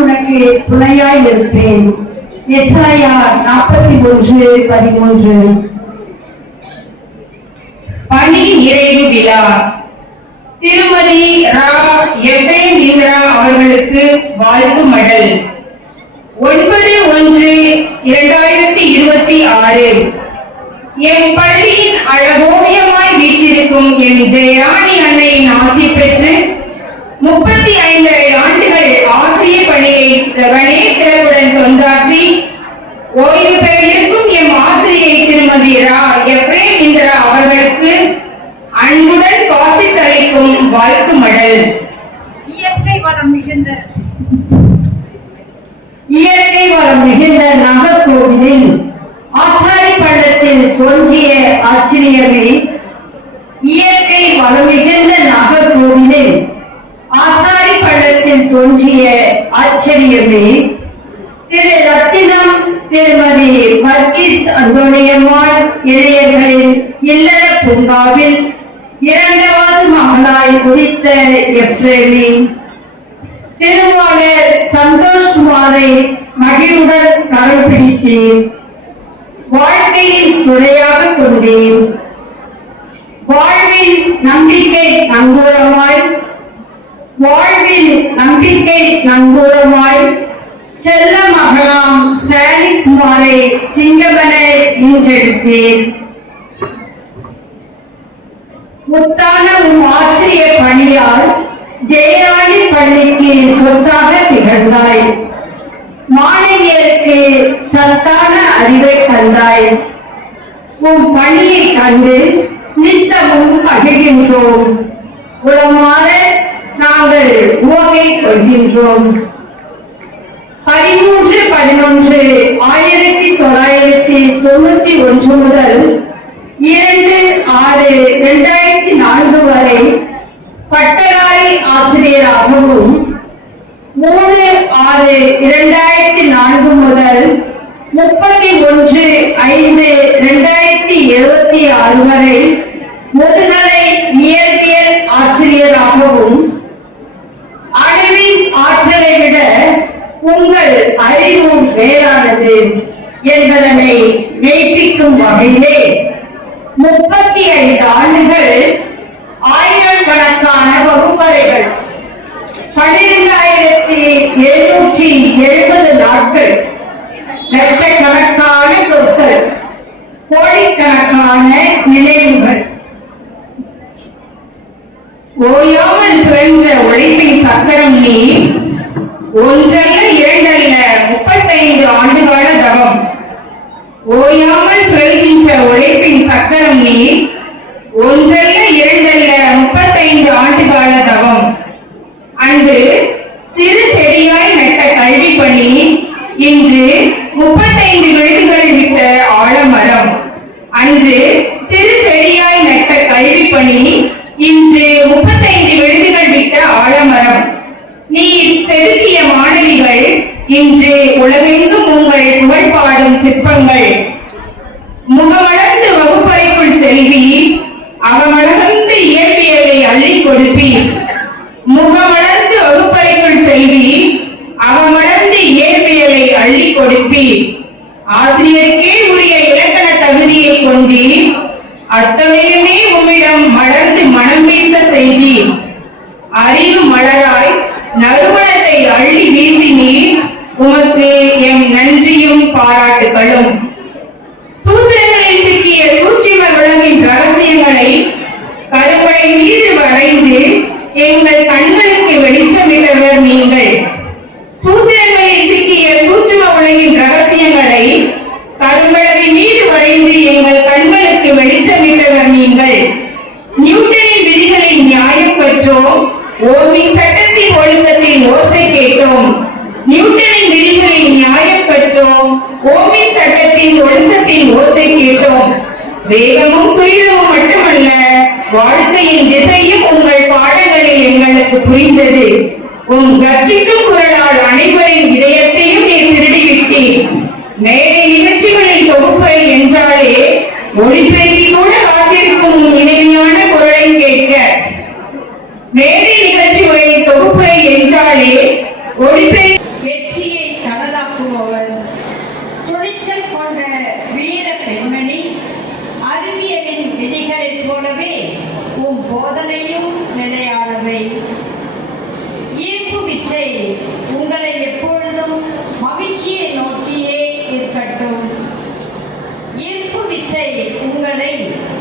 உனக்கு துணையாய் இருப்பேன் எஸ்ஐயா நாற்பத்தி ஒன்று பதிமூன்று. பணி நிறைவு விழா. திருமதி ரா எஃப்எம் இந்திரா அவர்களுக்கு வாழ்த்து மடல் ஒன்பது ஒன்று இரண்டாயிரத்தி இருபத்தி ஆறு. என் பள்ளியின் அழகோவியமாய் வீற்றிருக்கும் என் ஜெயராணி அன்னையின் ஆசி பெற்று முப்பத்தி ஐந்தரை செவனே சிறப்புடன் தொண்டாற்றி ஓய்வு பெற இருக்கும் எம் ஆசிரியை திருமதி ரா எப்ரேம் இந்திரா அவர்களுக்கு அன்புடன் பாசித்தளிக்கும் வாழ்த்து மடல் இயற்கை வளம் மிகுந்த. இயற்கை வளம் மிகுந்த நாகர்கோவிலில் ஆசாரி பள்ளத்தில் தோன்றிய ஆச்சரியமே இயற்கை வளம் மிகுந்த நாகர்கோவிலில் ஆசாரி பள்ளத்தில் தோன்றிய ஆச்சரியமே. திரு ரத்தினம் திருமதி வர்கீஸ் அந்தோணியம்மாள் இளையர்களின் இல்லற பூங்காவில் இரண்டாவது மகளாய் குறித்த எப்ரேமி திருவாளர் சந்தோஷ்குமாரை மகிழ்வுடன் கடைபிடித்தேன் வாழ்க்கையின் துறையாக கொண்டேன் வாழ்வில் நம்பிக்கை நங்கூரமாய். வாழ்வில் நம்பிக்கை நங்கூரமாய் செல்ல மகளாம் ஸ்டாலின்குமாரை சிங்கமன இன்றெடுத்தேன் முத்தான உன் ஆசிரிய பணியால் ஜெயராணி பள்ளிக்கு சொத்தாக திகழ்ந்தாய். மாணவியருக்கு சத்தான அறிவை தந்தாய். உன் பணியை கண்டு நித்தமும் மகிழ்கின்றோம். உளமாற நாங்கள் உவகை கொள்கின்றோம். பதிமூன்று பதினொன்று ஆயிரத்தி தொள்ளாயிரத்தி தொண்ணூத்தி ஒன்று முதல் இரண்டு ஆறு இரண்டாயிரத்தி நான்கு வரை பட்டதாரி ஆசிரியராகவும் மூணு ஆறு இரண்டாயிரத்தி நான்கு முதல் முப்பத்தி ஒன்று ஐந்து இரண்டாயிரத்தி இருபத்தி ஆறு வரை முதுகலை இயற்பியல் ஆசிரியராகவும் அணுவின் ஆற்றலை விட உங்கள் அறிவு மேலானது என்பதனை மெய்ப்பிக்கும் வகையிலே முப்பத்தி ஐந்து ஆண்டுகள் ஆயிரக்கணக்கான வகுப்பறைகள் பன்னிரெண்டாயிரத்தி எழுநூற்றி எழுபது நாட்கள் லட்சக்கணக்கான சொற்கள் கோடிக்கணக்கான நினைவுகள். ஓயாமல் சுழன்ற உழைப்பின் சக்கரம் நீ ஒன்றல்ல இரண்டல்ல முப்பத்தைந்து ஆண்டுகால தவம் ஓயாமல் சுழல்கின்ற உழைப்பின் சக்கரம் நீ ஒன்றல்ல இரண்டல்ல முப்பத்தைந்து ஆண்டுகால தவம் அன்று சிறு செடியாய் நட்ட கல்வி பணி இன்று முப்பத்தைந்து விழுதுகள் விட்ட ஆலமரம். அன்று சிறு செடியாய் நட்ட கல்வி பணி இன்று முப்பத்தைந்து விழுதுகள் விட்ட ஆலமரம். நீர் செதுக்கிய மாணவிகள் இன்று உலகெங்கும் உங்கள் புகழ்பாடும் சிற்பங்கள் முகமளர்ந்து வகுப்பறைக்குள் செல்வி அகமளர்ந்து இயற்பியலை அள்ளி கொடுப்பி. முகமளர்ந்து வகுப்பறைக்குள் செல்வி அகமளர்ந்து இயற்பியலை அள்ளி கொடுப்பி. ஆசிரியருக்கே உரிய இலக்கண தகுதியை கொண்டி அத்தனையுமே உம்மிடம் மலர்ந்து மனம் வீச செய்தி. அறிவு மலராய் நறுமணத்தை அள்ளி வீசினி உமக்கு நன்றியும் பாராட்டுகளும் சூத்திரங்களில் சிக்கிய சூட்சிம உலகின் ரகசியங்களை கருவளை மீது வளைந்து எங்கள் கண்களுக்கு வெளிச்சமிட்டவர் நீங்கள். சூத்திரங்களில் சிக்கிய சூட்சும உலகின் ரகசியங்களை கருவளை மீது வளைந்து எங்கள் கண்களுக்கு வெளிச்சமிட்டவர் நீங்கள். நியூட்டனின் விதிகளின் நியாயம் பெற்றோம் ஓமின் எனக்கு புரிந்தது. உன் கர்ச்சிக்கும் குரலால் அனைவரின் இதயத்தையும் நீ திருடிவிட்டீர். மேலே நிகழ்ச்சிகளின் தொகுப்பை என்றாலே ஒளிபெருக்கி கூட காத்திருக்கும் உன் இணையான குரலை கேட்க. மேலே நிகழ்ச்சிகளை தொகுப்பை என்றாலே ஒளிபெரு வெற்றியை தனதாக்குபவர். துணிச்சல் போன்ற வீர பெண்மணி அறிவியலின் விதிகளைப் போலவே உம் போதனையும் நிலையானவை. ஈர்ப்பு விசை உங்களை எப்பொழுதும் மகிழ்ச்சியை நோக்கியே இருக்கட்டும். ஈர்ப்பு விசை உங்களை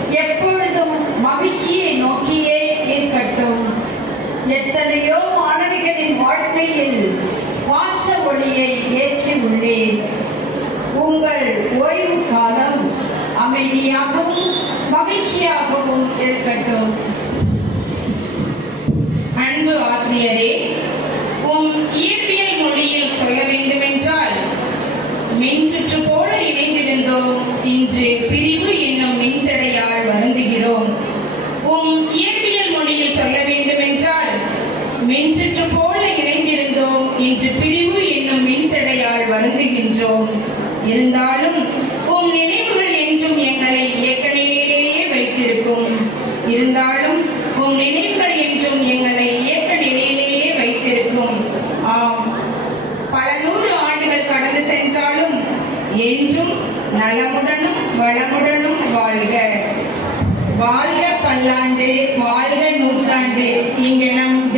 எப்பொழுதும் மகிழ்ச்சியை நோக்கியே இருக்கட்டும். எத்தனையோ மாணவிகளின் வாழ்க்கையில் வாச ஒளியை ஏற்றி உள்ளேன். உங்கள் ஓய்வு காலம் அமைதியாகவும் மகிழ்ச்சியாகவும் இருக்கட்டும். அன்பு ஆசிரியரே உம் இயற்பியல் மொழியில் சொல்ல வேண்டுமென்றால் மின் சுற்று போல இணைந்திருந்தோம். இன்று பிரிவு என்னும் மின்தடையால் வருந்துகிறோம். உம் இயற்பியல் மொழியில் சொல்ல வேண்டுமென்றால் மின் சுற்று போல இணைந்திருந்தோம். இன்று பிரிவு என்னும் மின்தடையால் வருந்துகின்றோம். இருந்தாலும் இருந்தாலும் உம் நினைவுகள் என்றும் எங்களை இயக்க நிலையிலேயே வைத்திருக்கும். ஆம். பல நூறு ஆண்டுகள் கடந்து சென்றாலும் என்றும் நலமுடனும் வளமுடனும் வாழ்க. வாழ்க பல்லாண்டு வாழ்க நூற்றாண்டு. இங்கு நம்